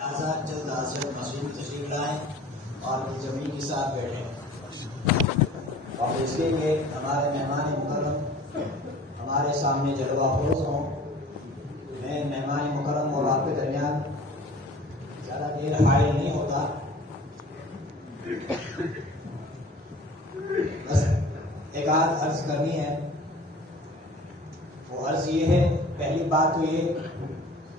لہٰذا جلد از جلد مسجد میں تشریف لائیں اور زمین کے ساتھ بیٹھیں. اور اس کے لیے ہمارے مہمان مکرم ہمارے سامنے جلوہ افروز ہوں. میں مہمان مکرم اور آپ کے درمیان زیادہ دیر حائل نہیں ہوتا. بس ایک آدھ عرض کرنی ہے. وہ عرض یہ ہے، پہلی بات تو یہ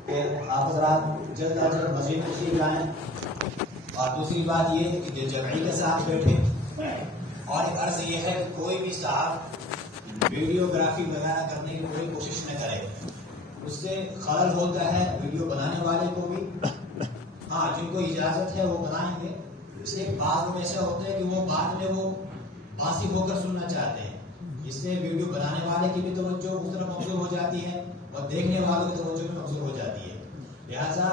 کہ آپ حضرات جلد از جلد مسجد تشریف لائیں، اور دوسری بات یہ کہ جو جمعی کے ساتھ بیٹھے. اور ایک عرض یہ ہے کہ کوئی بھی صاحب ویڈیوگرافی وغیرہ کرنے کی کوئی کوشش نہ کرے. اس سے خلل ہوتا ہے ویڈیو بنانے والے کو بھی. ہاں، جن کو اجازت ہے وہ بنائیں گے. اس لیے بعض میں ایسا ہوتا ہے کہ وہ بعد میں وہ باسی ہو کر سننا چاہتے ہیں. اس سے ویڈیو بنانے والے کی بھی توجہ اس طرف مبذول ہو جاتی ہے اور دیکھنے والوں کی توجہ بھی مبذول ہو جاتی ہے. لہٰذا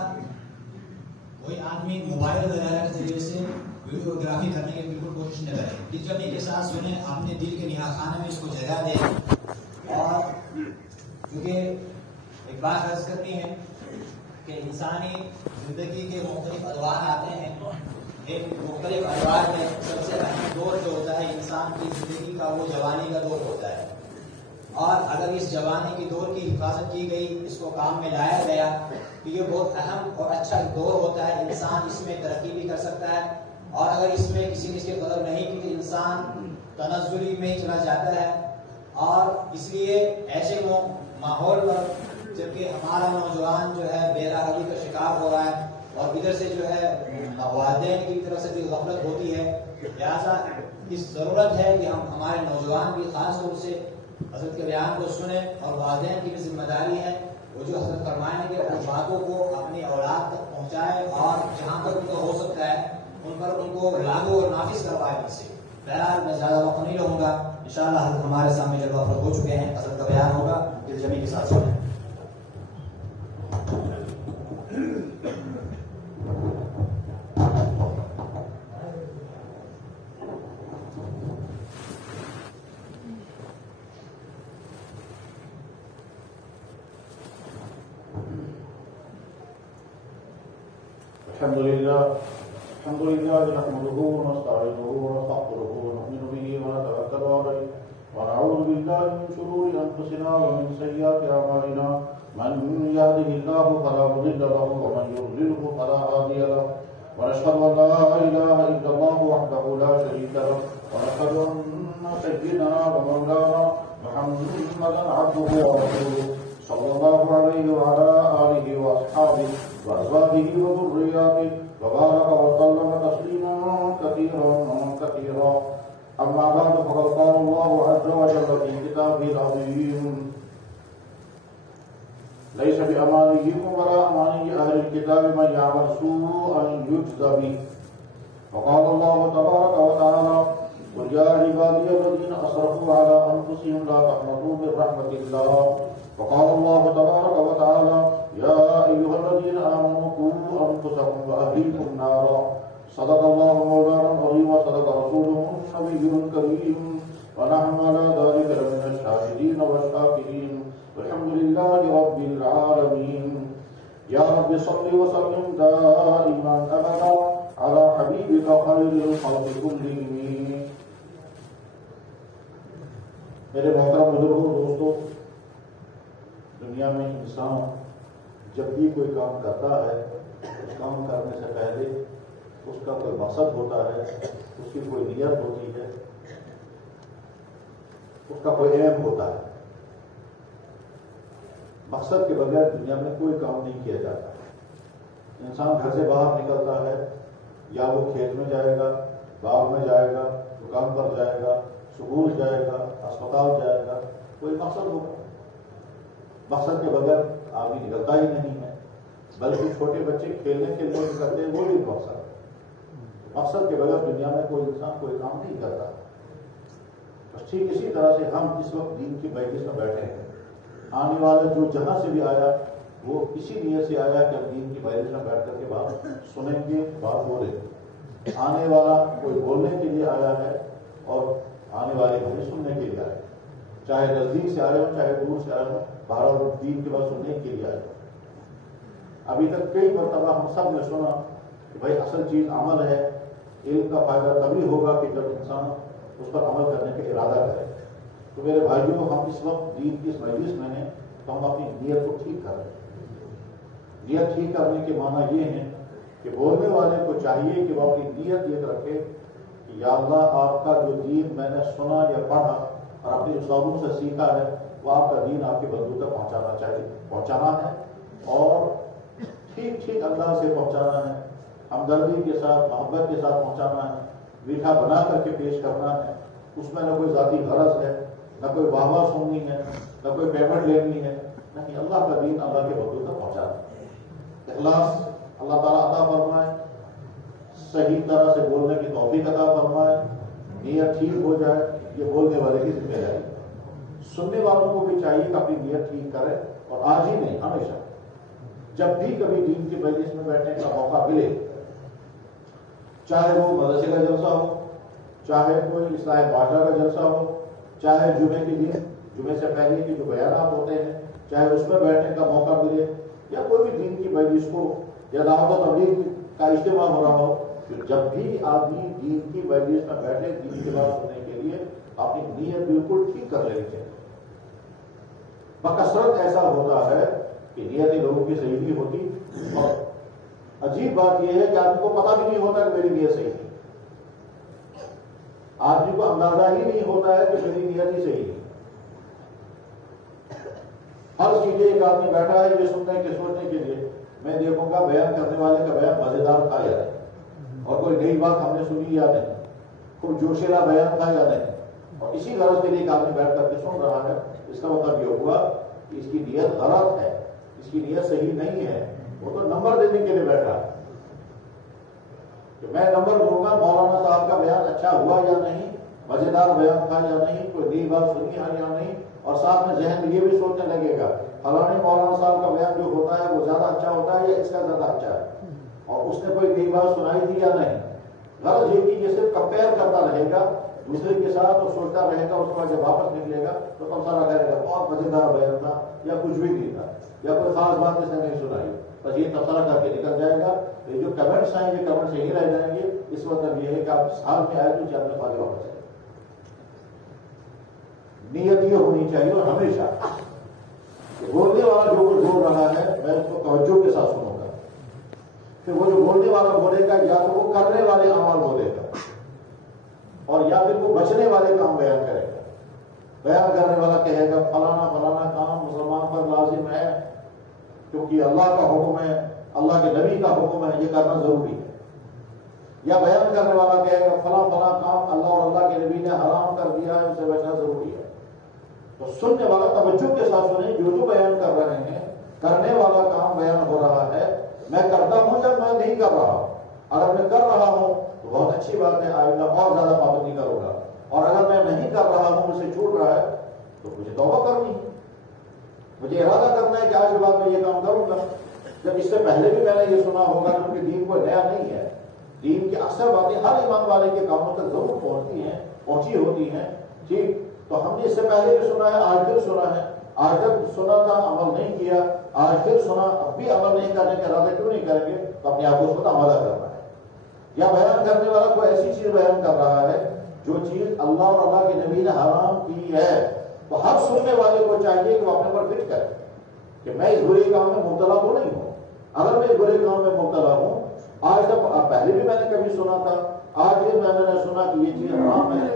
کوئی آدمی موبائل وغیرہ کے ذریعے سے ویڈیوگرافی کرنے کی بالکل کوشش نہ کرے. دلچسپی کے ساتھ سنیں، اپنے دل کے نہا خانے میں اس کو جگہ دیں. اور کیونکہ ایک بات عرض کرنی ہے کہ انسانی زندگی کے مختلف ادوار آتے ہیں. ایک مختلف ادوار میں سب سے اہم دور جو ہوتا ہے انسان کی زندگی کا، وہ جوانی کا دور ہوتا ہے. اور اگر اس جوانی کی دور کی حفاظت کی گئی، اس کو کام میں لایا گیا، تو یہ بہت اہم اور اچھا دور ہوتا ہے. انسان اس میں ترقی بھی کر سکتا ہے. اور اگر اس میں کسی نے اس کی قدر نہیں کی تو انسان تنزلی میں ہی چلا جاتا ہے. اور اس لیے ایسے ماحول پر جبکہ ہمارا نوجوان جو ہے بے راہی کا شکار ہو رہا ہے، اور ادھر سے جو ہے والدین کی طرف سے بھی غفلت ہوتی ہے، لہٰذا اس ضرورت ہے کہ ہم ہمارے نوجوان بھی خاص طور سے حضرت کے بیان کو سنیں. اور والدین کی بھی ذمہ داری ہے وہ جو حضرت فرمائیں کہ ان باتوں کو اپنی اولاد تک پہنچائے، اور جہاں تک ان کو ہو سکتا ہے ان پر ان کو لاگو اور نافذ کروائے ان سے. بہرحال میں زیادہ وقت نہیں لوں گا. انشاءاللہ حضرت ہمارے سامنے جلوہ افروز ہو چکے ہیں. حضرت کا بیان ہوگا، دل جمی کے ساتھ سنیں. الحمد لله نحمده ونستعينه ونستغفره ونؤمن به ونتوكل عليه ونعوذ بالله من شرور انفسنا ومن سيئات اعمالنا. من يهده الله فلا مضل له ومن يضلله فلا هادي له. ونشهد ان لا اله الا الله وحده لا شريك له، ونشهد ان سيدنا ومولانا محمدا عبده ورسوله صلى الله عليه وعلى اله واصحابه وأزواجه وذرياته وبارك وسلم تسليما كثيرا. أما بعد، فقد قال الله عز وجل في كتابه العظيم: ليس بأمانيكم ولا أماني أهل الكتاب من يعمل سوءا يجزى به. وقال الله تبارك وتعالى: قل يا عبادي الذين أسرفوا على أنفسهم لا تقنطوا من رحمة الله. وقال الله تبارك وتعالى: يا أيها الذين آمنوا قوا أنفسكم وأهليكم نارا. صدق الله مولانا العظيم وصدق رسوله النبي الكريم، ونحن على ذلك لمن الشاهدين والشاكرين، والحمد لله رب العالمين. يا رب صل وسلم دائما أبدا على حبيبك خير الخلق كلهم. میرے محترم بزرگوں، دوستوں، دنیا میں انسان جب بھی کوئی کام کرتا ہے، اس کام کرنے سے پہلے اس کا کوئی مقصد ہوتا ہے، اس کی کوئی نیت ہوتی ہے، اس کا کوئی ایم ہوتا ہے. مقصد کے بغیر دنیا میں کوئی کام نہیں کیا جاتا. انسان گھر سے باہر نکلتا ہے، یا وہ کھیت میں جائے گا، باغ میں جائے گا، دکان پر جائے گا، سکول جائے گا، اسپتال جائے گا، کوئی مقصد ہوگا. مقصد کے بغیر آدمی نکلتا ہی نہیں ہے. بلکہ چھوٹے بچے کھیلنے کے لیے نکلتے ہیں، وہ بھی مقصد ہے. مقصد کے بغیر دنیا میں کوئی انسان کوئی کام نہیں کرتا. بس ٹھیک اسی طرح سے ہم اس وقت دین کی مجلس میں بیٹھے ہیں. آنے والا جو جہاں سے بھی آیا وہ اسی نیت سے آیا کہ ہم دین کی مجلس میں بیٹھ کر کے بات سنیں گے، بات بولیں گے. آنے والا کوئی بولنے کے لیے آیا ہے، اور آنے والے بھی سننے کے لیے آئے، چاہے نزدیک سے آئے ہو چاہے دور سے آئے ہو، بہرحال دین کے بعد سننے کے لیے آئے ہو. ابھی تک کئی مرتبہ ہم سب نے سنا کہ بھائی اصل چیز عمل ہے، علم کا فائدہ تبھی ہوگا کہ جب انسان اس پر عمل کرنے کا ارادہ کرے۔ تو میرے بھائیوں، ہم اس وقت دین کی اس مجلس میں ہیں تو ہم اپنی نیت کو ٹھیک کر رہے ہیں۔ نیت ٹھیک کرنے کے معنی یہ ہے کہ بولنے والے کو چاہیے کہ وہ اپنی نیت یہ رکھے کہ یا اللہ، آپ کا جو دین میں نے سنا یا پڑھا اور اپنے استادوں سے سیکھا ہے، وہ آپ کا دین آپ کے بندوں تک پہنچانا ہے اور ٹھیک انداز سے پہنچانا ہے، ہمدردی کے ساتھ، محبت کے ساتھ پہنچانا ہے، میٹھا بنا کر کے پیش کرنا ہے۔ اس میں نہ کوئی ذاتی غرض ہے، نہ کوئی واہ واہ سننی ہے، نہ کوئی پیمنٹ لینی ہے، نہیں، اللہ کا دین اللہ کے بندوں تک پہنچانا ہے۔ اخلاص اللہ تعالیٰ عطا فرمائے، صحیح طرح سے بولنے کی توفیق عطا فرمائے، نیت ٹھیک ہو جائے، یہ بولنے والے کی ذمہ داری۔ سننے والوں کو بھی چاہیے کہ اپنی نیت ٹھیک کرے، اور آج ہی نہیں، ہمیشہ جب بھی کبھی دین کی مجلس میں بیٹھنے کا موقع ملے، چاہے وہ مدرسے کا جلسہ ہو، چاہے کوئی اصلاح بادشاہ کا جلسہ ہو، چاہے جمعے کے دن، جمعے سے پہلے کے جو بیانات ہوتے ہیں، چاہے اس میں بیٹھنے کا موقع ملے، یا کوئی بھی دین کی مجلس کو یا دعوت و تبلیغ کا اجتماع ہو رہا ہو، جب بھی آدمی دین کی مجلس میں بیٹھے دین کی بات سننے کے لیے اپنی نیت بالکل ٹھیک کر لینی چاہیے۔ بکثرت ایسا ہوتا ہے کہ نیتیں لوگوں کی صحیح نہیں ہوتی، اور عجیب بات یہ ہے کہ آدمی کو پتہ بھی نہیں ہوتا کہ میری نیت صحیح ہے، آدمی کو اندازہ ہی نہیں ہوتا ہے کہ میری نیت ہی صحیح ہے۔ ہر چیزیں ایک آدمی بیٹھا ہے یہ سننے کے سوچنے کے لیے، میں دیکھوں گا بیان کرنے والے کا بیان مزیدار تھا یا نہیں، اور کوئی نئی بات ہم نے سنی یا نہیں، خوب جوشیلا بیان تھا یا نہیں، اور اسی غرض کے لیے ایک آدمی بیٹھ کر کے سن رہا ہے، اس کا مطلب یہ ہوا کہ اس کی نیت غلط ہے، اس کی نیت صحیح نہیں ہے، وہ تو نمبر دینے کے لیے بیٹھا ہے کہ میں نمبر دوں گا مولانا صاحب کا بیان اچھا ہوا یا نہیں، مزیدار بیان تھا یا نہیں، کوئی نئی بات سنی ہے یا نہیں، اور ساتھ میں ذہن میں یہ بھی سوچنے لگے گا فلانے مولانا صاحب کا بیان جو ہوتا ہے وہ زیادہ اچھا ہوتا ہے یا اس کا زیادہ اچھا ہے، اور اس نے کوئی نئی بات سنائی تھی یا نہیں۔ غرض یہ کہ یہ صرف کمپیئر کرتا رہے گا دوسرے کے ساتھ اور سوچتا رہے گا، اس کے بعد جب واپس نکلے گا تو تبصرہ کرے گا بہت مزیدار بیان تھا یا کچھ بھی نہیں تھا یا کوئی خاص بات اس نے نہیں سنائی، بس یہ تبصرہ کر کے نکل جائے گا۔ یہ جو کمنٹس ہیں یہ کمنٹس یہی رہ جائیں گے، اس مطلب یہ ہے کہ آپ سال میں آئے تو چار میں فاضل واپس آئے۔ نیت یہ ہونی چاہیے اور ہمیشہ بولنے والا جو کچھ بول رہا ہے میں اس کو توجہ کے ساتھ سنوں گا، پھر وہ جو بولنے والا بولے گا یا تو وہ کرنے والے اعمال بولے گا اور یا پھر وہ بچنے والے کام بیان کرے گا۔ بیان کرنے والا کہے گا فلانا فلانا کام مسلمان پر لازم ہے کیونکہ اللہ کا حکم ہے، اللہ کے نبی کا حکم ہے، یہ کرنا ضروری ہے، یا بیان کرنے والا کہے گا فلاں فلاں کام اللہ اور اللہ کے نبی نے حرام کر دیا ہے، اسے بچنا ضروری ہے۔ تو سننے والا توجہ کے ساتھ سنیں، جو بیان کر رہے ہیں، کرنے والا کام بیان ہو رہا ہے، میں کرتا ہوں یا میں نہیں کر رہا ہوں، اگر میں کر رہا ہوں تو بہت اچھی بات ہے، آئندہ اور زیادہ پابندی کروں گا، اور اگر میں نہیں کر رہا ہوں، مجھ سے چھوٹ رہا ہے تو مجھے توبہ کرنی ہے، مجھے ارادہ کرنا ہے کہ آج کے بعد میں یہ کام کروں گا، جب اس سے پہلے بھی میں نے یہ سنا ہوگا کیونکہ دین کوئی نیا نہیں ہے، دین کی اکثر باتیں ہر ایمان والے کے کاموں تک ضرور پہنچی ہوتی ہیں، ٹھیک، تو ہم نے اس سے پہلے بھی سنا ہے، آج پھر سنا ہے، آج جب سنا تھا عمل نہیں کیا، آج پھر سنا اب بھی عمل نہیں کرنے کے ارادے کیوں نہیں کریں گے، تو اپنے آپ کو اس کو عملہ کرنا ہے۔ یا بیان کرنے والا کوئی ایسی چیز بیان کر رہا ہے جو چیز اللہ اور اللہ کے نبی نے حرام کی ہے، تو ہر سننے والے کو چاہیے کہ وہ اپنے پر فٹ کرے کہ میں اس برے کام میں مبتلا تو نہیں ہوں، اگر میں اس برے کام میں مبتلا ہوں، آج تک پہلے بھی میں نے کبھی سنا تھا، آج بھی میں نے سنا کہ یہ چیز حرام ہے،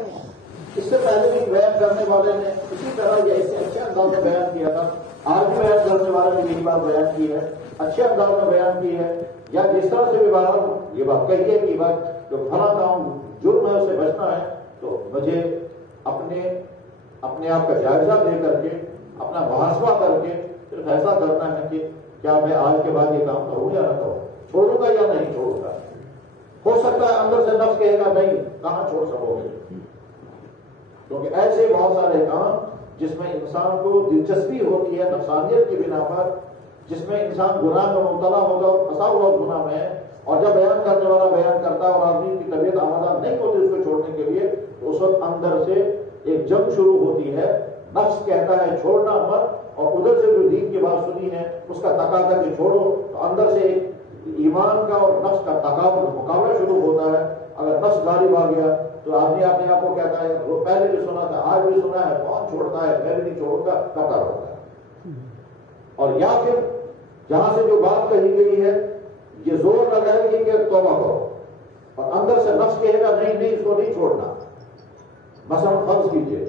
اس سے پہلے بھی بیان کرنے والے نے اسی طرح یا اس سے اچھے انداز میں بیان کیا تھا، آج بھی بیان کرنے والے نے یہی بات بیان کی ہے، اچھے انداز میں بیان کی ہے، یا جس طرح سے بھی بات یہ بات کہی ہے کہ بات جو فلاں کام جرم ہے اسے بچنا ہے، تو مجھے اپنے آپ کا جائزہ دے کر کے اپنا محاسبہ کر کے پھر فیصلہ کرنا ہے کہ کیا میں آج کے بعد یہ کام کروں یا نہ کروں، چھوڑوں گا یا نہیں چھوڑوں گا۔ ہو سکتا ہے اندر سے نفس کہے گا نہیں، کہاں چھوڑ سکو گے، کیونکہ ایسے بہت سارے کام جس میں انسان کو دلچسپی ہوتی ہے نفسانیت کی بنا پر، جس میں انسان گناہ میں مبتلا ہوگا اور پھنسا ہوا گناہ میں ہے، اور جب بیان کرنے والا بیان کرتا ہے اور آدمی کی طبیعت آمادہ نہیں ہوتی اس کو چھوڑنے کے لیے، تو اس وقت اندر سے ایک جنگ شروع ہوتی ہے، نفس کہتا ہے چھوڑنا مت، اور ادھر سے جو دین کی بات سنی ہے اس کا تقاضا کہ چھوڑو، تو اندر سے ایمان کا اور نفس کا مقابلہ شروع ہوتا ہے۔ اگر نفس غالب آ گیا تو آدمی اپنے آپ کو کہتا ہے وہ پہلے بھی سنا تھا، آج بھی سنا ہے، کون چھوڑتا ہے، میں بھی نہیں چھوڑوں گا، کرتا رہوں گا۔ اور یا پھر جہاں سے جو بات کہی گئی ہے یہ زور لگائے گی کہ توبہ کرو، اور اندر سے نفس کہے گا نہیں نہیں اس کو نہیں چھوڑنا۔ مثلا فرض کیجیے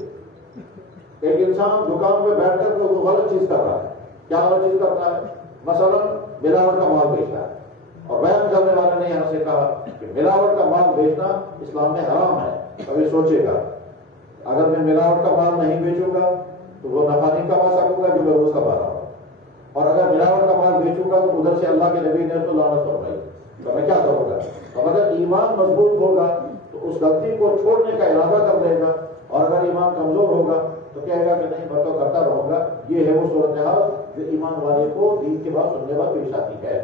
ایک انسان دکان پہ بیٹھ کر کوئی غلط چیز کر رہا ہے، کیا غلط چیز کرتا ہے؟ مثلا ملاوٹ کا مال بیچ رہا ہے، اور بیان کرنے والے نے یہاں سے کہا کہ ملاوٹ کا مال بیچنا اسلام میں حرام ہے۔ کبھی سوچے گا اگر میں ملاوٹ کا مال نہیں بیچوں گا تو وہ نفع نہیں کما سکوں گا جو میں روز کما رہا ہوں، اور اگر ملاوٹ کا مال بیچوں گا تو ادھر سے اللہ کے نبی نے تو لعنت فرمائی، تو میں کیا کروں گا؟ اور اگر ایمان مضبوط ہوگا تو اس غلطی کو چھوڑنے کا ارادہ کر لے گا، اور اگر ایمان کمزور ہوگا تو کہے گا کہ نہیں میں تو کرتا رہوں گا۔ یہ ہے وہ صورتحال جو ایمان والے کو دین کے بعد سننے بعد پیش آتی ہے۔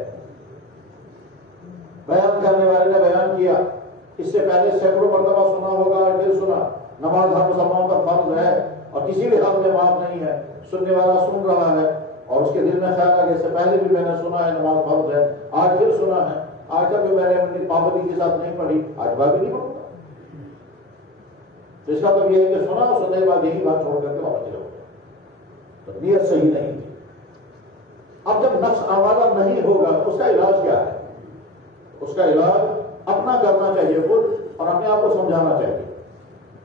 بیان کرنے والے نے بیان کیا، اس سے پہلے سینکڑوں مرتبہ سنا ہوگا، دل سنا نماز ہر مسلمان پر فرض ہے اور کسی بھی حال میں معاف نہیں ہے۔ سننے والا سن رہا ہے اور اس کے دل میں خیال ہے کہ اس سے پہلے بھی میں نے سنا ہے نماز فرض ہے، آج پھر سنا ہے، آج تک بھی میں نے اپنی پابندی کے ساتھ نہیں پڑھی، آج بعد بھی نہیں پڑھوں گا۔ تو اس کا تو یہ ہے کہ سنا اور سننے کے بعد یہی بات چھوڑ کر کے واپس چلو، تو نیت صحیح نہیں تھی۔ اب جب نفس آمادہ نہیں ہوگا تو اس کا علاج کیا ہے؟ اس کا علاج اپنا کرنا چاہیے خود، اور اپنے آپ کو سمجھانا چاہیے۔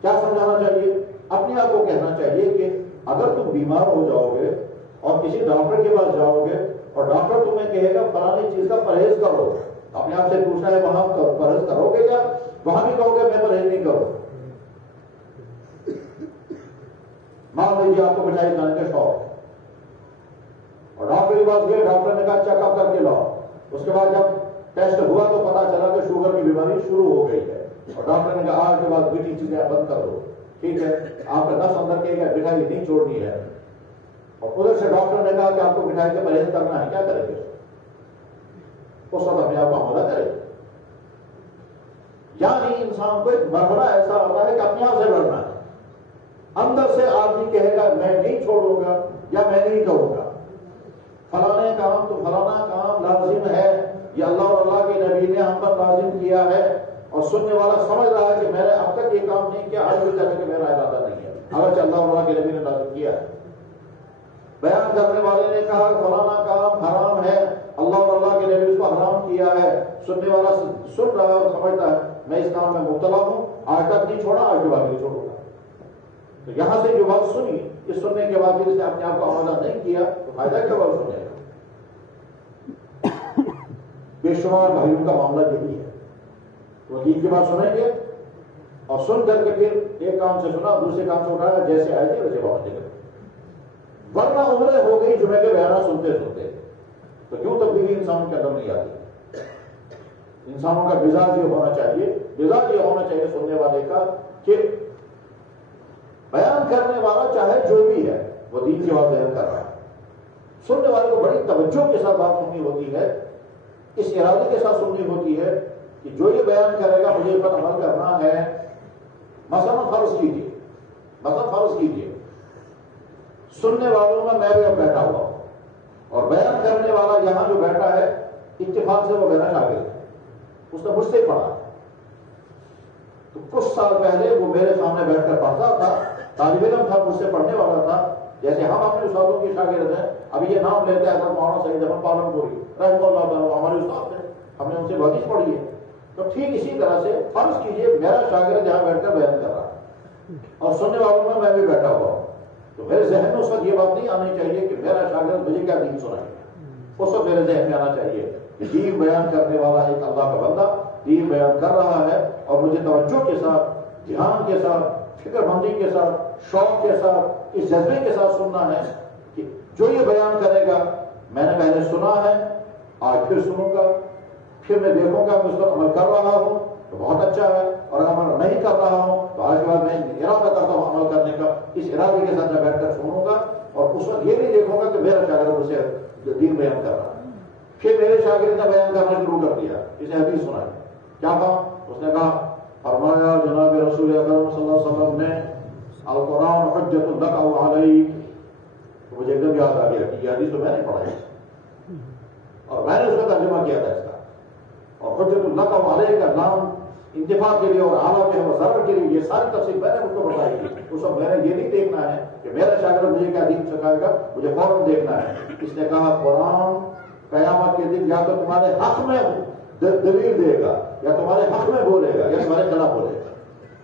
کیا سمجھانا چاہیے؟ اپنے آپ کو کہنا چاہیے کہ اگر تم بیمار ہو جاؤ گے اور کسی ڈاکٹر کے پاس جاؤ گے اور ڈاکٹر تمہیں کہے گا فلانی چیز کا پرہیز کرو، اپنے آپ سے پوچھنا ہے وہاں پرہیز کرو گے کیا؟ وہاں بھی کہو گے میں پرہیز نہیں کروں۔ مان لیجیے آپ کو مٹھائی کھانے کا شوق ہے اور ڈاکٹر کے پاس گئے، ڈاکٹر نے کہا چیک اپ کر کے لاؤ، اس کے بعد جب ٹیسٹ ہوا تو پتا چلا کہ شوگر کی بیماری شروع ہو گئی ہے، اور ڈاکٹر نے کہا آج کے بعد میٹھی چیزیں بند کر دو، ٹھیک ہے، آپ کا نفس اندر کہے گا مٹھائی نہیں چھوڑنی ہے، اور ادھر سے ڈاکٹر نے کہا کہ آپ کو مٹھائی سے پرہیز کرنا ہے، کیا کریں گے؟ اس وقت اپنے آپ کو حملہ کرے۔ یعنی انسان کو ایک مرحلہ ایسا آتا ہے کہ اپنے آپ سے لڑنا ہے۔ اندر سے آدمی کہے گا میں نہیں چھوڑوں گا یا میں نہیں کروں گا، فلانے کام تو فلانا کام لازم ہے، یہ اللہ اور اللہ کے نبی نے ہم پر لازم کیا ہے، اور سننے والا سمجھ رہا ہے کہ میں نے اب تک یہ کام نہیں کیا، آج بھی کہ میرا ارادہ نہیں ہے، اگرچہ اللہ اور اللہ کے نبی نے لازم کیا ہے۔ بیان کرنے والے نے کہا فلانا کام حرام ہے، اللہ اور اللہ کے نبی اس کو حرام کیا ہے، سننے والا سن رہا ہے اور سمجھتا ہے میں اس کام میں مبتلا ہوں، آج تک نہیں چھوڑا، آج کے بعد نہیں چھوڑوں گا۔ تو یہاں سے جو بات سنی، اس سننے کے بعد پھر اس نے اپنے آپ کو آمادہ نہیں کیا تو فائدہ کیا ہوا سننے کا؟ بے شمار بھائیوں کا معاملہ یہی ہے، تو دین کی بات سنیں گے اور سن کر کے پھر ایک کام سے سنا دوسرے کام سے اٹھایا، جیسے آئے تھے ویسے واپس نکل، ورنہ عمریں ہو گئی جمعے کے بیانات سنتے سنتے، تو کیوں تبدیلی انسانوں کے اندر نہیں آتی؟ انسانوں کا مزاج یہ ہونا چاہیے، مزاج یہ ہونا چاہیے سننے والے کا کہ بیان کرنے والا چاہے جو بھی ہے وہ دین کی بات بیان کر رہا ہے، سننے والے کو بڑی توجہ کے ساتھ بات سننی ہوتی ہے، اس ارادے کے ساتھ سننی ہوتی ہے کہ جو یہ بیان کرے گا مجھے پر عمل کرنا ہے۔ مثلا فرض کیجیے سننے والوں میں بھی اب بیٹھا ہوا ہوں اور بیان کرنے والا یہاں جو بیٹھا ہے اتفاق سے وہ میرا شاگرد ہے، اس نے مجھ سے پڑھا، تو کچھ سال پہلے وہ میرے سامنے بیٹھ کر پڑھتا تھا، طالب علم تھا، مجھ سے پڑھنے والا تھا، جیسے ہم اپنے استادوں کے شاگرد ہیں۔ ابھی یہ نام لیتے ہیں حضرت مولانا سعید احمد پالنپوری رحمہ اللہ تعالیٰ، ہمارے استاد تھے، ہم نے ان سے حدیث پڑھی ہے، تو ٹھیک اسی طرح سے فرض کیجئے میرا شاگرد یہاں بیٹھ کر بیان کر رہا ہے اور سننے والوں میں بھی بیٹھا ہوا ہوں، تو میرے ذہن میں اس وقت یہ بات نہیں آنی چاہیے کہ میرا شاگرد مجھے کیا دین سنائے گا، اس وقت میرے ذہن میں آنا چاہیے کہ دین بیان کرنے والا ایک اللہ کا بندہ دین بیان کر رہا ہے، اور مجھے توجہ کے ساتھ، دھیان کے ساتھ، فکر مندی کے ساتھ، شوق کے ساتھ، اس جذبے کے ساتھ سننا ہے کہ جو یہ بیان کرے گا میں نے پہلے سنا ہے، آج پھر سنوں گا، پھر میں دیکھوں گا کہ اس پر عمل کر رہا ہوں تو بہت اچھا ہے، اور اگر عمل نہیں کر رہا ہوں تو آج کے بعد میں ارادہ کرتا ہوں عمل کرنے کا، اس ارادے کے ساتھ میں بیٹھ کر سنوں گا، اور اس وقت یہ نہیں دیکھوں گا کہ میرا شاگرد اسے دین بیان کر رہا ہے۔ پھر میرے شاگرد نے بیان کرنا شروع کر دیا، اسے حدیث سنائی، کیا کہا؟ اس نے کہا فرمایا جناب رسول اکرم صلی اللہ علیہ وسلم نے القرآن حجت لک او علیک، تو مجھے ایک دم یاد آ گیا کہ یہ حدیث تو میں نے پڑھائی اور میں نے اس کا ترجمہ کیا تھا اس کا. اور حجت اللہ کا علیہ کا نام انتفاع کے لیے اور اعلیٰ کے اور ضرر کے لیے یہ ساری تفصیل میں نے اس کو بتائی تھی. اس وقت میں نے یہ نہیں دیکھنا ہے کہ میرا شاگرد مجھے کیا دین سکھائے گا, مجھے فوراً دیکھنا ہے. اس نے کہا قرآن قیامت کے دن یا تو تمہارے حق میں دلیل دے گا, یا تمہارے حق میں بولے گا, یا تمہارے خلاف بولے گا.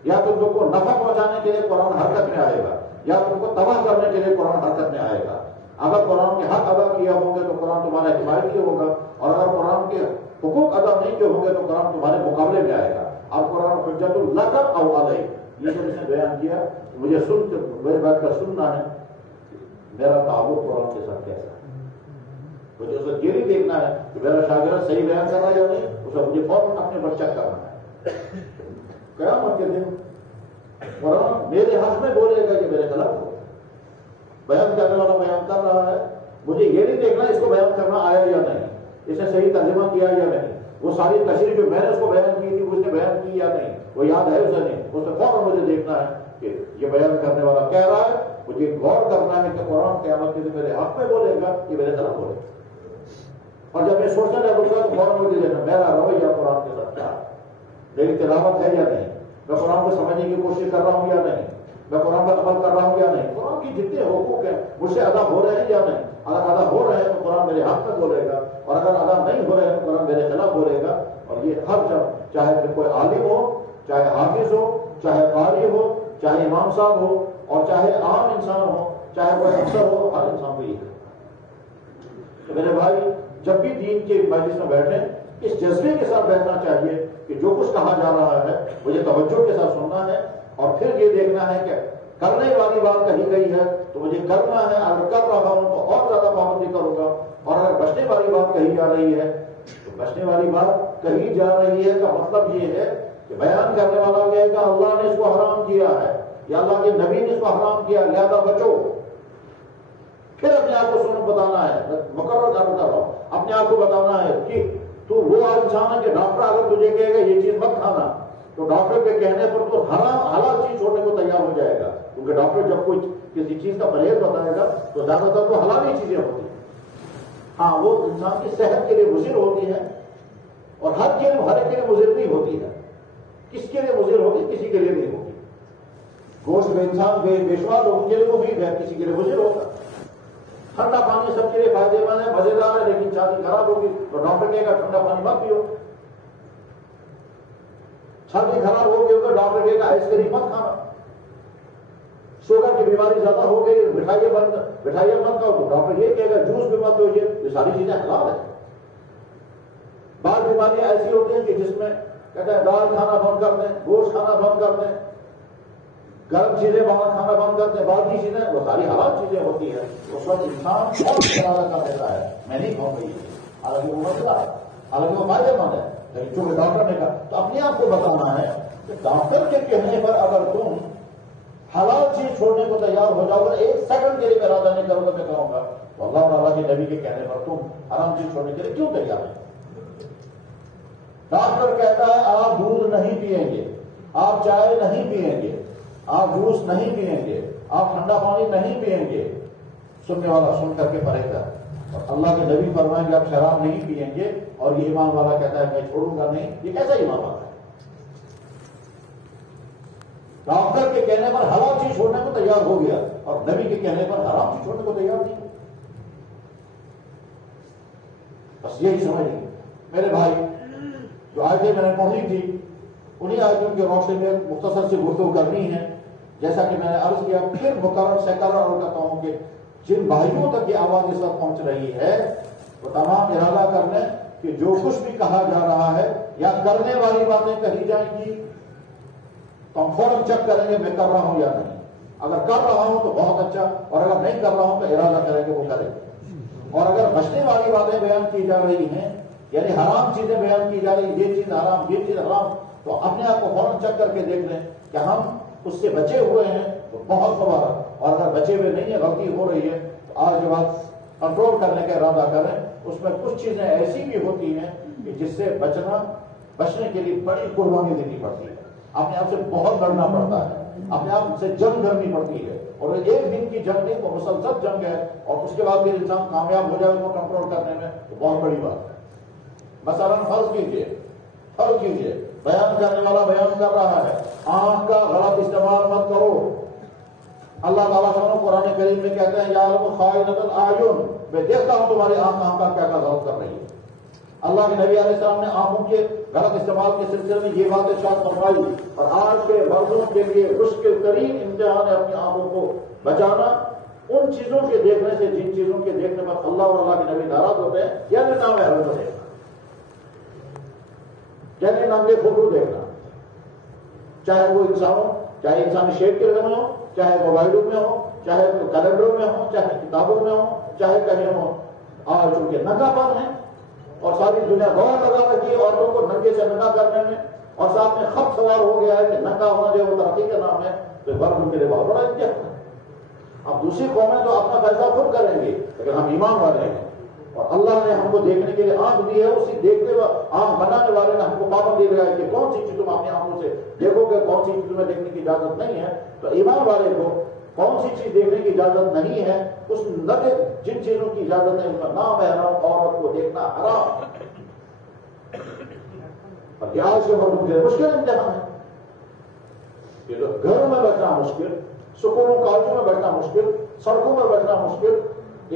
یا تم کو نفع پہنچانے کے لیے قرآن حرکت میں آئے گا, یا تم کو تباہ کرنے کے لیے قرآن حرکت میں آئے گا. اگر قرآن کے حق ادا کیا ہوں گے تو قرآن تمہارا حمایتی ہوگا, اور اگر قرآن کے حقوق ادا نہیں کیے ہوں گے تو قرآن تمہارے مقابلے میں آئے گا. اور قرآن حجت اللہ او علیہ, یہ جو اس نے بیان کیا مجھے میری بات کا سننا ہے, میرا تعلق قرآن کے ساتھ کیسا ہے. مجھے اسے یہ نہیں دیکھنا ہے کہ میرا شاگرد صحیح بیان کر رہا ہے یا نہیں, اسے مجھے فوراً اپنے پر چیک کرنا ہے. قیامت کے دن قرآن میرے حق میں بولے گا کہ میرے خلاف ہو. بیان کرنے والا بیان کر رہا ہے, مجھے یہ نہیں دیکھنا اس کو بیان کرنا آیا یا نہیں, اسے صحیح ترجمہ کیا یا نہیں, وہ ساری تشریح جو میں نے اس کو بیان کی تھی اس نے بیان کی یا نہیں, وہ یاد ہے اسے نہیں. اس سے فوراً مجھے دیکھنا ہے کہ یہ بیان کرنے والا کہہ رہا ہے, مجھے غور کرنا ہے کہ قرآن قیامت کے دن میرے حق میں بولے گا کہ میرے خلاف بولے گا. اور جب میں سوچنے لگوں گا تو فوراً مجھے دیکھنا میرا رویہ قرآن کے ساتھ کیا ہے, میری تلاوت ہے یا نہیں, میں قرآن کو سمجھنے کی کوشش کر رہا ہوں یا نہیں, میں قرآن پر عمل کر رہا ہوں یا نہیں, قرآن کی جتنے حقوق ہیں مجھ سے ادا ہو رہے ہیں یا نہیں. اگر ادا ہو رہے ہیں تو قرآن میرے حق میں بولے گا, اور اگر ادا نہیں ہو رہے ہیں تو قرآن میرے خلاف بولے گا. اور یہ ہر جب, چاہے پھر کوئی عالم ہو, چاہے حافظ ہو, چاہے قاری ہو, چاہے امام صاحب ہو, اور چاہے عام انسان ہو, چاہے کوئی افسر ہو, ہر انسان کو یہ ہے. تو میرے بھائی جب بھی دین کے مجلس میں بیٹھیں اس جذبے کے ساتھ بیٹھنا چاہیے کہ جو کچھ کہا جا رہا ہے مجھے توجہ کے ساتھ سننا ہے, اور پھر یہ دیکھنا ہے کہ کرنے والی بات کہی گئی ہے تو مجھے کرنا ہے. اگر کر رہا ہوں تو اور زیادہ پابندی کروں گا, اور اگر بچنے والی بات کہی جا رہی ہے تو بچنے والی بات کہی جا رہی ہے کا مطلب یہ ہے کہ بیان کرنے والا کہے گا اللہ نے اس کو حرام کیا ہے یا اللہ کے نبی نے اس کو حرام کیا, لہذا بچو. پھر اپنے آپ کو سنو بتانا ہے, مقرر کر رہا ہوں, اپنے آپ کو بتانا ہے کہ تو وہ انسان ہے کہ ڈاکٹر اگر تجھے کہے گا یہ چیز مت کھانا تو ڈاکٹر کے کہنے پر تو حلال چیز چھوڑنے کو تیار ہو جائے گا, کیونکہ ڈاکٹر جب کوئی کسی چیز کا پرہیز بتائے گا تو زیادہ تر تو حلال ہی چیزیں ہوتی ہیں. ہاں وہ انسان کی صحت کے لیے مضر ہوتی ہے, اور ہر ایک کے لیے مضر نہیں ہوتی ہے. کس کے لیے مضر ہوگی, کسی کے لیے نہیں ہوگی. گوشت انسان بے شمار لوگوں کے لیے مفید ہے, کسی کے لیے مضر ہوگا. ٹھنڈا پانی سب کے لیے فائدے مند ہے, مزیدار ہے, لیکن چھاتی خراب ہوگی تو ڈاکٹر کہے گا ٹھنڈا پانی مت پیو. چھاتی خراب ہو گئی تو ڈاکٹر کہے گا آئس کریم مت کھانا. شوگر کی بیماری زیادہ ہو گئی, مٹھائیاں مت کھاؤ تو ڈاکٹر یہ کہے گا جوس بھی مت پیو. یہ ساری چیزیں حلال ہیں. بعض بیماریاں ایسی ہوتی ہیں کہ جس میں کہتے ہیں دال کھانا بند کر دیں, گوشت کھانا بند کر دیں, گرم چیزیں باہر کھانا بند کرتے ہیں, باقی چیزیں وہ ساری حلال چیزیں ہوتی ہیں. اس وقت انسان بہت ارادہ کر دیتا ہے میں نہیں کھاؤں گا یہ, حالانکہ وہ مسئلہ ہے, حالانکہ وہ فائدے مند ہے, لیکن چونکہ ڈاکٹر نے کہا تو اپنے آپ کو بتانا ہے کہ ڈاکٹر کے کہنے پر اگر تم حلال چیز چھوڑنے کو تیار ہو جاؤ گا, ایک سیکنڈ کے لیے میں ارادہ نہیں کروں گا, میں کہوں گا تو اللہ تعالیٰ کے نبی کے کہنے پر تم حرام چیز چھوڑنے کے لیے کیوں تیار ہے. ڈاکٹر کہتا ہے آپ دودھ نہیں پیئیں گے, آپ چائے نہیں پیئیں گے, آپ جوس نہیں پیئیں گے, آپ ٹھنڈا پانی نہیں پیئیں گے. سننے والا سن کر کے پڑے گا, اور اللہ کے نبی فرمائیں گے آپ شراب نہیں پیئیں گے, اور یہ ایمان والا کہتا ہے میں چھوڑوں گا نہیں. یہ کیسا ایمان والا ہے؟ ڈاکٹر کے کہنے پر حلال چیز چھوڑنے کو تیار ہو گیا, اور نبی کے کہنے پر حرام چیز چھوڑنے کو تیار نہیں. بس یہی سمجھ لیجیے میرے بھائی. جو آیتیں میں نے پڑھی تھی انہیں آیتوں کی روشنی میں مختصر سے گفتگو کرنی ہے. جیسا کہ میں نے عرض کیا, پھر مقرر سے کرتا ہوں کہ جن بھائیوں تک یہ آواز اس وقت پہنچ رہی ہے وہ تمام ارادہ کر لیں کہ جو کچھ بھی کہا جا رہا ہے یا کرنے والی باتیں کہی جائیں گی تو ہم فوراً چیک کریں گے میں کر رہا ہوں یا نہیں. اگر کر رہا ہوں تو بہت اچھا, اور اگر نہیں کر رہا ہوں تو ارادہ کریں گے وہ کریں گے. اور اگر بچنے والی باتیں بیان کی جا رہی ہیں, یعنی حرام چیزیں بیان کی جا رہی, یہ چیز حرام یہ چیز حرام, تو اپنے آپ کو فوراً چیک کر کے دیکھ لیں کہ ہم اس سے بچے ہوئے ہیں تو بہت مبارک, اور اگر بچے ہوئے نہیں ہیں, غلطی ہو رہی ہے تو آج کے بعد کنٹرول کرنے کا ارادہ کریں. اس میں کچھ چیزیں ایسی بھی ہوتی ہیں کہ جس سے بچنے کے لیے بڑی قربانی دینی پڑتی ہے, اپنے آپ سے بہت لڑنا پڑتا ہے. اپنے آپ سے جنگ کرنی پڑتی ہے، اور ایک دن کی جنگ نہیں، وہ مسلسل جنگ ہے، اور اس کے بعد پھر انسان کامیاب ہو جائے اس کو کنٹرول کرنے میں، تو بہت بڑی بات ہے۔ مثلاً فرض کیجیے بیان کرنے والا بیان کر رہا ہے، آنکھ کا غلط استعمال مت کرو۔ اللہ تعالیٰ قرآن کریم میں کہتے ہیں یعلم خائنۃ الاعین، میں دیکھتا ہوں تمہاری آنکھ کا کیا غلط کر رہی ہے۔ اللہ کے نبی علیہ السلام نے آنکھوں کے غلط استعمال کے سلسلے میں یہ بات ارشاد فرمائی، اور آج کے مردوں کے لیے مشکل ترین امتحان ہے اپنی آنکھوں کو بچانا ان چیزوں کے دیکھنے سے جن چیزوں کے دیکھنے پر اللہ اور اللہ کے نبی ناراض ہوتے ہیں، یعنی نام ہے حرمت دیکھنا، یعنی ننگے فوٹو دیکھنا، چاہے وہ انسان ہو، چاہے انسانی شیپ کے رقم ہو، چاہے موبائلوں میں ہو، چاہے کیلنڈروں میں ہو، چاہے کتابوں میں ہو، چاہے کہیں ہو۔ آج چونکہ ننگا پن ہے اور ساری دنیا دور لگا رکھی ہے عورتوں کو ننگے سے ننگا کرنے میں، اور ساتھ میں خط سوار ہو گیا ہے کہ ننگا ہونا جو وہ ترقی کا نام ہے، تو برف ان کے لیے بہت بڑا امتحان ہے۔ اب دوسری قومیں تو اپنا فیصلہ خود کریں گی، لیکن ہم ایمان والے ہیں، اور اللہ نے ہم کو دیکھنے کے لیے آنکھ دی ہے، اسی دیکھتے ہوئے آنکھ بنانے والے نے ہم کو پابندی لگائی کہ کون سی چیز تم اپنی آنکھوں سے دیکھو گے، کون سی چیز تمہیں دیکھنے کی اجازت نہیں ہے۔ تو ایمان والے کو کون سی چیز دیکھنے کی اجازت نہیں ہے، اس نظر جن چیزوں کی اجازت ہے ان کا نام ہے حرام، عورت کو دیکھنا حرام۔ اور یہ آج کے مردوں کے مشکل امتحان ہے کہ گھروں میں بیٹھنا مشکل، سکولوں کالجوں میں بیٹھنا مشکل، سڑکوں میں بیٹھنا مشکل،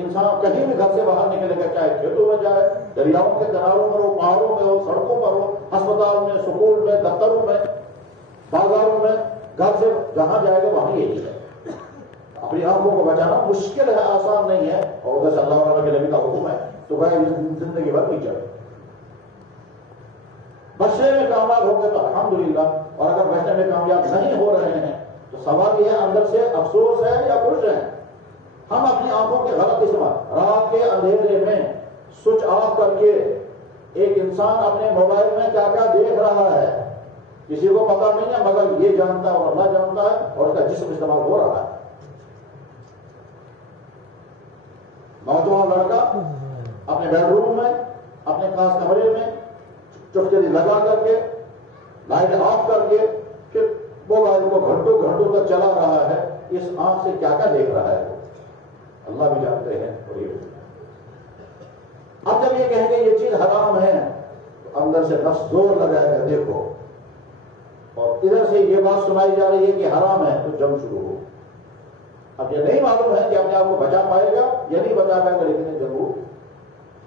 انسان کہیں بھی گھر سے باہر نکلے گا، چاہے کھیتوں میں جائے، دریاؤں کے کناروں پر ہو، پہاڑوں میں ہو، سڑکوں پر ہو، ہسپتال میں، سکول میں، دفتروں میں، بازاروں میں، گھر سے جہاں جائے گا وہاں یہی ہے۔ اپنی آنکھوں کو بچانا مشکل ہے، آسان نہیں ہے، اور ادھر سے اللہ تعالیٰ کے نبی کا حکم ہے تو بھائی زندگی بھر نہیں چلے۔ بچنے میں کامیاب ہو گئے تو الحمدللہ، اور اگر بچنے میں کامیاب نہیں ہو رہے ہیں تو سوال یہ ہے اندر سے افسوس ہے یا خوش ہے؟ ہم اپنی آنکھوں کے غلط استعمال، رات کے اندھیرے میں سوئچ آف کر کے ایک انسان اپنے موبائل میں کیا کیا دیکھ رہا ہے کسی کو پتا نہیں ہے، مگر یہ جانتا ہے اور اللہ جانتا ہے، اور اس کا جسم استعمال ہو رہا ہے۔ نوجوان لڑکا اپنے بیڈ روم میں، اپنے خاص کمرے میں چپکلی لگا کر کے، لائٹ آف کر کے، پھر موبائل کو گھنٹوں گھنٹوں تک چلا رہا ہے، اس آنکھ سے کیا کیا دیکھ رہا ہے اللہ بھی جانتے ہیں۔ اور یہ اب جب یہ کہیں گے یہ چیز حرام ہے تو اندر سے نفس زور لگائے گا دیکھو، اور ادھر سے یہ بات سنائی جا رہی ہے کہ حرام ہے تو جنگ شروع ہو۔ اب یہ نہیں معلوم ہے کہ اپنے آپ کو بچا پائے گا یا نہیں بچا پائے گا، لیکن ضرور،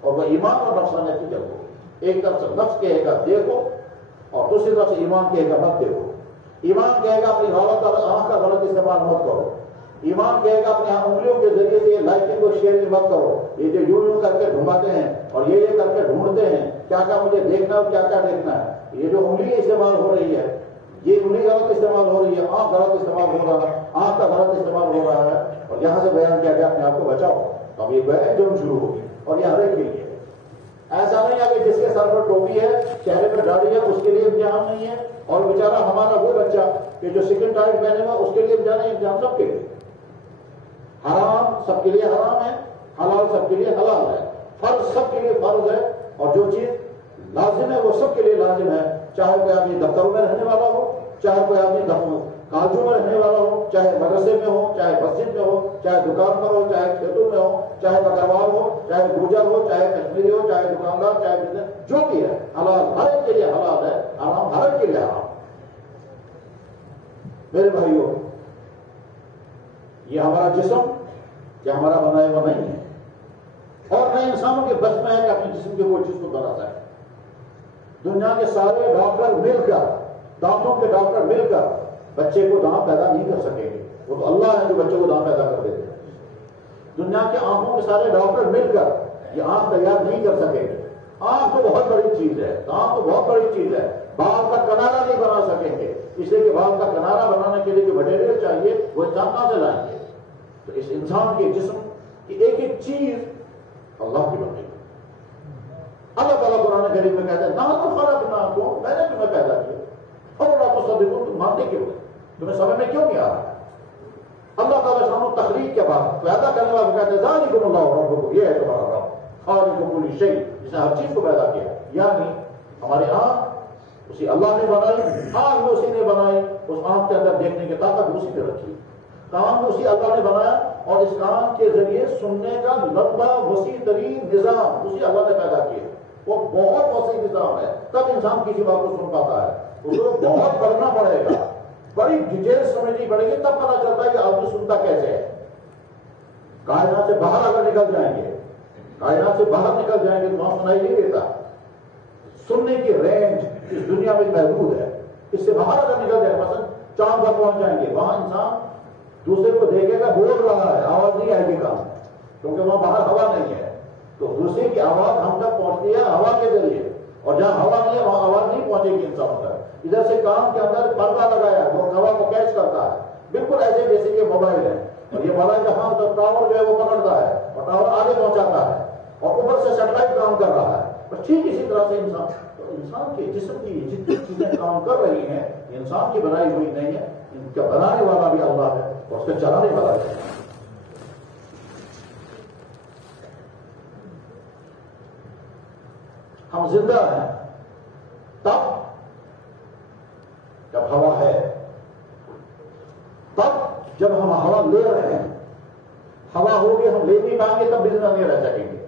اور وہ ایمان اور نفسانیت کی جنگ ہوگی۔ ایک طرف سے نفس کہے گا دیکھو، اور دوسری طرف سے ایمان کہے گا مت دیکھو۔ ایمان کہے گا اپنی غلط آنکھ کا غلط استعمال مت کرو، ایمان کہے گا اپنی انگلیوں کے ذریعے سے یہ لائٹنگ اور شیئرنگ مت کرو، یہ جو یوں کر کے ڈھونڈاتے ہیں اور یہ کر کے ڈھونڈتے ہیں کیا کیا مجھے دیکھنا اور کیا کیا دیکھنا ہے، یہ جو انگلی استعمال ہو رہی ہے، یہ انگلی غلط استعمال ہو رہی ہے، آنکھ غلط استعمال ہو رہا ہے، آنکھ کا غلط استعمال ہو رہا ہے، اور یہاں سے بیان کیا گیا اپنے آپ کو بچاؤ۔ تو اب یہ بیان جنگ شروع ہوگی، اور یہ ہر ایک کے لیے ایسا نہیں ہے کہ جس کے سر پر ٹوپی ہے، چہرے پر داڑھی ہے، اس کے لیے امتحان نہیں ہے، اور بیچارہ ہمارا وہ بچہ کہ جو سکن ٹائٹ پہنے ہوا اس کے لیے امتحان ہے۔ امتحان سب کے لیے، حرام سب کے لیے حرام ہے، حلال سب کے لیے حلال ہے، فرض سب کے لیے فرض ہے، اور جو چیز لازم ہے وہ سب کے لیے لازم ہے، چاہے کوئی آدمی دفتروں میں رہنے والا ہو، چاہے کوئی آدمی کالجوں میں رہنے والا ہو، چاہے مدرسے میں ہو، چاہے مسجد میں ہو، چاہے دکان پر ہو، چاہے کھیتوں میں ہو، چاہے بکروال ہو، چاہے گوجر ہو، چاہے کشمیری ہو، چاہے دکاندار، چاہے بزنس، جو بھی ہے حلال ہر ایک کے لیے حلال ہے، حرام ہر ایک کے لیے حرام۔ میرے بھائیوں، یہ ہمارا جسم یہ ہمارا بنایا ہوا نہیں ہے، اور نہ انسانوں کے بس میں ہے کہ اپنے جسم کے کوئی چیز کو درا جائے۔ دنیا کے سارے ڈاکٹر مل کر، دانتوں کے ڈاکٹر مل کر بچے کو دانت پیدا نہیں کر سکیں گے، وہ تو اللہ ہے جو بچے کو دانت پیدا کر دیتے ہیں۔ دنیا کے آنکھوں کے سارے ڈاکٹر مل کر یہ آنکھ تیار نہیں کر سکیں گے۔ آنکھ تو بہت بڑی چیز ہے، دانت تو بہت بڑی چیز ہے، بال کا کنارا نہیں بنا سکیں گے، اس لیے کہ بال کا کنارا بنانے کے لیے جو مٹیریل چاہیے وہ انسان کہاں سے لائیں گے؟ تو اس انسان کے جسم کی ایک ایک چیز اللہ کی بنائی۔ اللہ تعالیٰ قرآن کریم میں کہتے ہیں نہ خلقناکم، میں نے تمہیں پیدا کیا، اور لا تصدقون، تم مانتے کیوں نہیں؟ تمہیں سمجھ میں کیوں نہیں آ رہا؟ اللہ تعالیٰ شان تخلیق کے بعد پیدا کرنے والا کہتے ہیں ذالکم اللہ ربکم، یہ ہے تمہارا رب، خالق کل شیء، جس نے ہر چیز کو پیدا کیا، یعنی ہماری آنکھ اسی اللہ نے بنائی، آنکھ بھی اسی نے بنائی، اس آنکھ کے اندر دیکھنے کی طاقت اسی نے رکھی، کان بھی اسی اللہ نے بنایا، اور اس کان کے ذریعے سننے کا لمبا وسیع ترین نظام اسی اللہ نے پیدا کیا، وہ بہت وسیع نظام ہے، تب انسان کسی بات کو سن پاتا ہے، اس کو بہت پڑھنا پڑے گا، بڑی ڈیٹیل سمجھنی پڑے گی، تب پتا چلتا ہے کہ آدمی سنتا کیسے ہے۔ کائنات سے باہر اگر نکل جائیں گے، کائنات سے باہر نکل جائیں گے تو وہاں سنائی نہیں دیتا، سننے کی رینج اس دنیا میں محدود ہے، اس سے باہر اگر نکل جائے، مثلا چاند پر پہنچ جائیں گے، وہاں انسان دوسرے کو دیکھے گا بول رہا ہے، آواز نہیں آئے گی کام، کیونکہ وہاں باہر ہوا نہیں ہے، تو دوسرے کی آواز ہم تک پہنچتی ہے ہوا کے ذریعے، اور جہاں ہوا نہیں ہے وہاں آواز نہیں پہنچے گی انسان تک۔ ادھر سے کان کے اندر پردہ لگایا وہ ہوا کو کیچ کرتا ہے، بالکل ایسے جیسے یہ موبائل ہے، اور یہ موبائل جہاں ٹاور جو ہے وہ پکڑتا ہے اور ٹاور آگے پہنچاتا ہے، اور اوپر سے سیٹلائٹ کام کر رہا ہے، اور ٹھیک اسی طرح سے انسان کے جسم کی جتنی چیزیں کام کر رہی ہیں انسان کی بنائی ہوئی نہیں ہے، ان کا بنانے والا بھی اللہ ہے اور اس کا چلانے والا بھی۔ ہم زندہ ہیں تب جب ہوا ہے، تب جب ہم ہوا لے رہے ہیں، ہوا ہوگی ہم لے نہیں پائیں گے تب بھی زندہ نہیں رہ سکیں گے،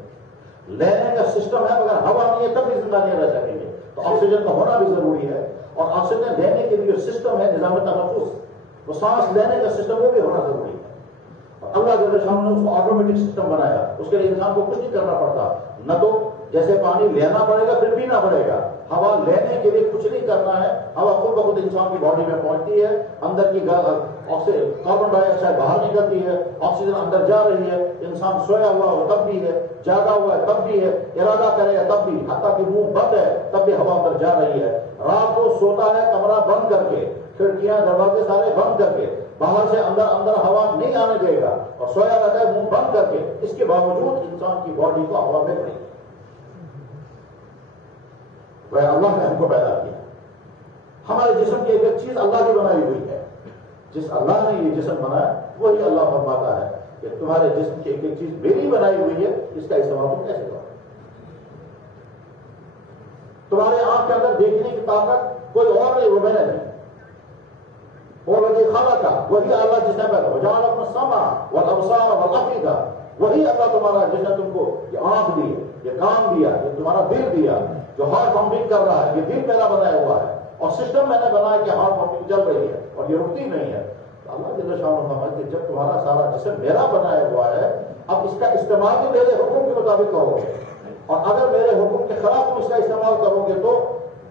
لینے کا سسٹم ہے مگر ہوا نہیں ہے تب بھی زندہ نہیں رہ سکیں گے، تو آکسیجن کا ہونا بھی ضروری ہے، اور آکسیجن لینے کے لیے جو سسٹم ہے نظام تنفس، وہ سانس لینے کا سسٹم وہ بھی ہونا ضروری ہے، اور اللہ جل شانہ نے اس کو آٹومیٹک سسٹم بنایا، اس کے لیے انسان کو کچھ نہیں کرنا پڑتا، نہ تو جیسے پانی لینا پڑے گا پھر پینا پڑے گا، ہوا لینے کے لیے کچھ نہیں کرنا ہے، ہوا خود بخود انسان کی باڈی میں پہنچتی ہے، اندر کی کاربن ڈائی آکسائڈ باہر نکلتی ہے، آکسیجن اندر جا رہی ہے، انسان سویا ہوا ہو تب بھی ہے، جاگا ہوا ہے تب بھی ہے، ارادہ کرے تب بھی، حتیٰ کہ منہ بند ہے تب بھی ہوا اندر جا رہی ہے، رات کو سوتا ہے کمرہ بند کر کے، کھڑکیاں دروازے سارے بند کر کے، باہر سے اندر ہوا نہیں آنے دے گا، اور سویا رہتا ہے منہ بند کر کے، اس کے باوجود انسان کی باڈی کو ہوا مل رہی ہے۔ اللہ نے ہم کو پیدا کیا، ہمارے جسم کی ایک ایک چیز اللہ کی بنائی ہوئی ہے، جس اللہ نے یہ جسم بنایا وہی اللہ فرماتا ہے کہ تمہارے جسم کی ایک ایک چیز میری بنائی ہوئی ہے، اس کا استعمال تم کیسے کرو؟ تمہارے آنکھ کے اندر دیکھنے کی طاقت کوئی اور نہیں، وہ میں نے نہیں، وہ لگی خالہ کا وہی اللہ جس نے پیدا، وجعل لكم السمع والابصار والافئدہ، وہی اللہ تمہارا جس نے تم کو یہ آنکھ دی، یہ کان دیا، یہ تمہارا دل دیا، جو ہارٹ پمپنگ کر رہا ہے، یہ دل میرا بنایا ہوا ہے، اور سسٹم میں نے بنایا کہ ہارٹ پمپنگ چل رہی ہے اور یہ رکتی نہیں ہے۔ تو اللہ جل شانہ فرماتا ہے کہ جب تمہارا سارا جسم میرا بنایا ہوا ہے، اب اس کا استعمال بھی میرے حکم کے مطابق کرو گے، اور اگر میرے حکم کے خلاف تم اس کا استعمال کرو گے تو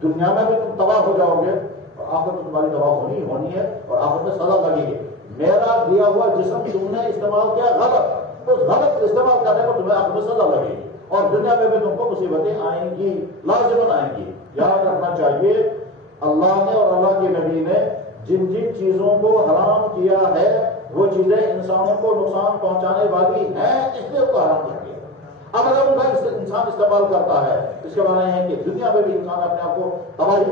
دنیا میں بھی تم تباہ ہو جاؤ گے، اور آخر میں تمہاری تباہ ہونی ہے، اور آخر میں سزا لگے گی۔ میرا دیا ہوا جسم تم نے استعمال کیا غلط، اس غلط استعمال کرنے پر تمہیں آخر میں سزا لگے گی، اور دنیا میں بھی تم کو مصیبتیں آئیں گی، لازماً آئیں گی۔ یاد رکھنا چاہیے اللہ نے اور اللہ کے نبی نے جن جن چیزوں کو حرام کیا ہے وہ چیزیں انسانوں کو نقصان پہنچانے والی ہیں، اس لیے اس کو حرام کر دیا۔ اب اگر ان کا انسان استعمال کرتا ہے، اس کے معنی ہے کہ دنیا میں بھی انسان اپنے آپ کو تباہی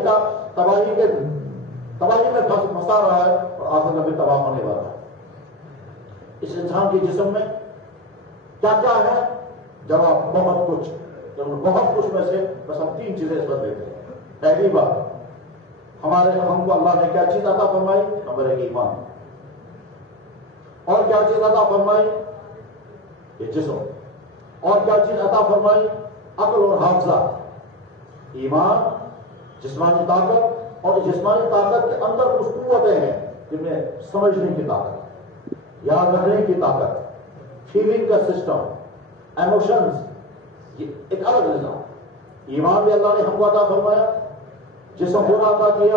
میں پھنسا رہا ہے، اور آخر میں بھی تباہ ہونے والا ہے۔ اس انسان کے جسم میں کیا کیا ہے؟ جواب بہت کچھ، بہت کچھ میں سے بس ہم تین چیزیں اس پر دیتے ہیں۔ پہلی بات، ہم کو اللہ نے کیا چیز عطا فرمائی؟ نمبر ایک ایمان، اور کیا چیز عطا فرمائی؟ یہ جسم، اور کیا چیز عطا فرمائی؟ عقل اور حافظہ۔ ایمان، جسمانی طاقت، اور جسمانی طاقت کے اندر کچھ قوتیں ہیں جن میں سمجھنے کی طاقت، یاد رکھنے کی طاقت، فیلنگ کا سسٹم، ایموشنز، یہ ایک الگ نظام۔ ایمان بھی اللہ نے ہم کو عطا فرمایا، جسم پورا عطا کیا۔